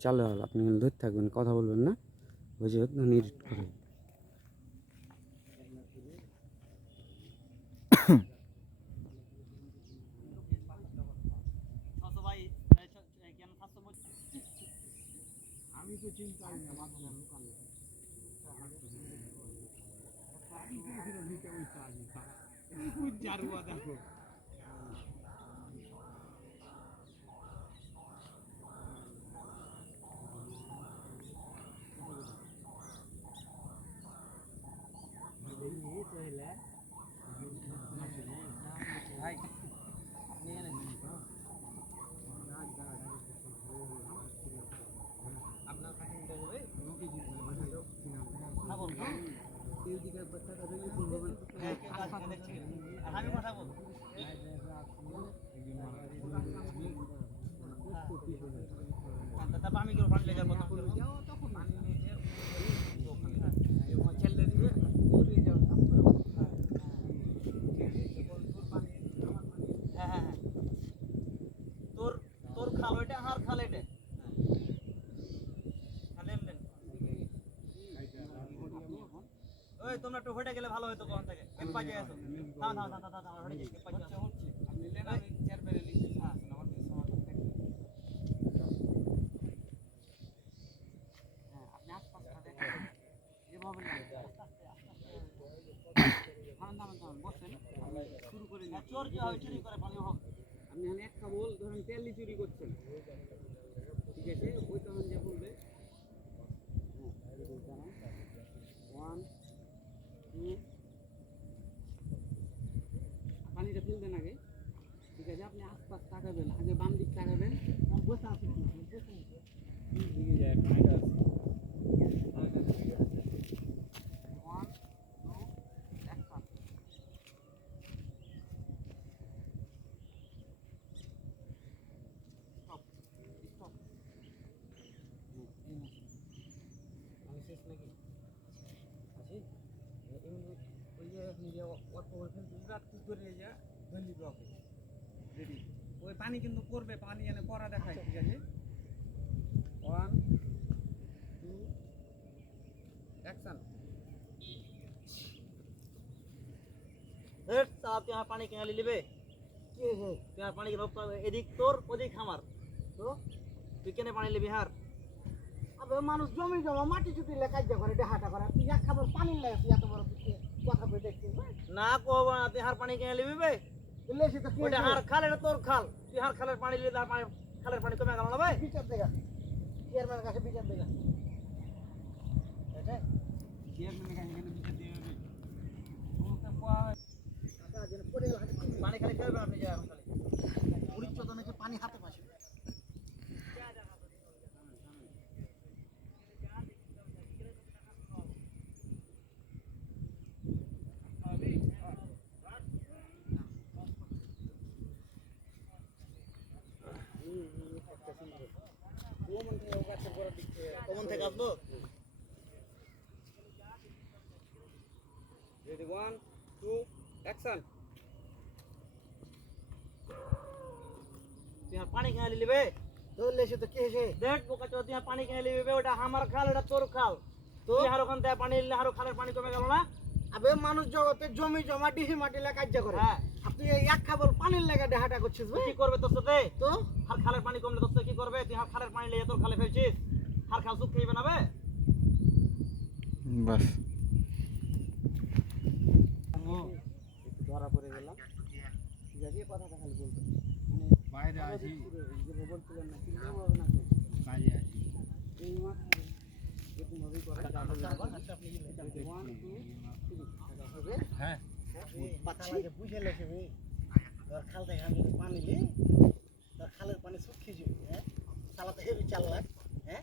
চালু হল, আপনি ধরতে থাকবেন, কথা বলবেন না। ওই যে নিরিট করে। আমি তো লুকানো দেখো। আমি কথা বলব তারপর আমি কেউ পানি লেগে কথা বলব হ্যাঁ হ্যাঁ হ্যাঁ। তোর তোর খাল ওইটা, আর খাল এটা হ্যাঁ, লেন, লেন। ওই তোমরা একটু হেঁটে গেলে ভালো হতো কখন থেকে। কেন পাইয়ে আছো? থাম থাম থাম থাম থাম হেঁটে যাই কেন পাইয়ে আছো শুরু করে হ্যাঁ, চোর কি হয় চুরি করে পানি হোক আপনি একটা বল ধরেন তেল চুরি করছেন ঠিক আছে ওই তখন যা বলবে ওয়ান টু পানিটা ফেলবেন আগে ঠিক আছে আপনি আশপাশ তাকাবেন আগে বাম দিক তাকাবেন বসে আসুন দিকে যায় পানিটা ওয়ান টু অ্যাকশন আমি শেষ নাকি আছি এমনি ওই যে আপনি যে অল্প বলছেন রাত কি করে যা ভেলি ব্লকে রেডি ওই পানি কিন্তু পড়বে পানি এনে পড়া দেখায় ঠিক আছে ওয়ান টু অ্যাকশন হেট সাহেব তুই আমার পানি কেন লিবে কি হে তুই আমার পানি এদিক তোর ওদিক আমার তো তুই কেন পানি লিবি হার আবে মানুষ জমি জমা মাটি চুটি লেখাই যা করে হাঁটা করে তুই এক খাবার পানি লাগে তুই এত বড় কথা কই দেখছিস না কব না তুই হার পানি কেন লিবি বে দিলে তো কি হার খাল এটা তোর খাল তুই হার খালের পানি লিবি তার পানি খালের পানি কমে গেল না ভাই বিচার দেখা চেয়ারম্যানের কাছে বিচার দেখা এটা চেয়ারম্যানের কাছে গেলে বিচার দিয়ে দেবে ওটা পাওয়া টাকা যেন পড়ে গেল হাতে পানি পানি খালি খেলবে আপনি যা এখন খালি উড়ির চোদন নাকি পানি হাতে পাশে। কমন থেকে আসব? রেডি ওয়ান টু অ্যাকশন তুই হার পানি কেন লিবে ধরলে সে তো কি হয়েছে? দেখ বোকা চোদ তুই পানি কেন লিবি বে ওটা আমার খাল এটা তোর খাল। তুই হার ওখান থেকে পানি নিলে হারো খালের পানি কমে গেল না? আবে মানুষ জগতে জমি জমা ডিহি মাটি লেখাই যা করে। হ্যাঁ। আর তুই এক খাবার পানির লাগা হাঁটা করছিস কি করবে তোর সাথে? তো? হার খালের পানি কমলে তোর কি করবে? তুই হার খালের পানি লিয়ে তোর খালে ফেলছিস? হার খাল সুখ খেয়ে বানাবে বাস। ধরা পড়ে গেলাম। ঠিক আছে কথাটা খালি বলতে। বাইরে আছি। যে বলছিলেন না কিন্তু হবে না কাজে আছি। ওয়ান টু থ্রি হ্যাঁ। পাতা লাগে বুঝে ভাই। তোর খাল থেকে আমি পানি লি তোর খালের পানি শুকিয়ে যাবে হ্যাঁ? শালা তো হেভি চাল লাগ হ্যাঁ?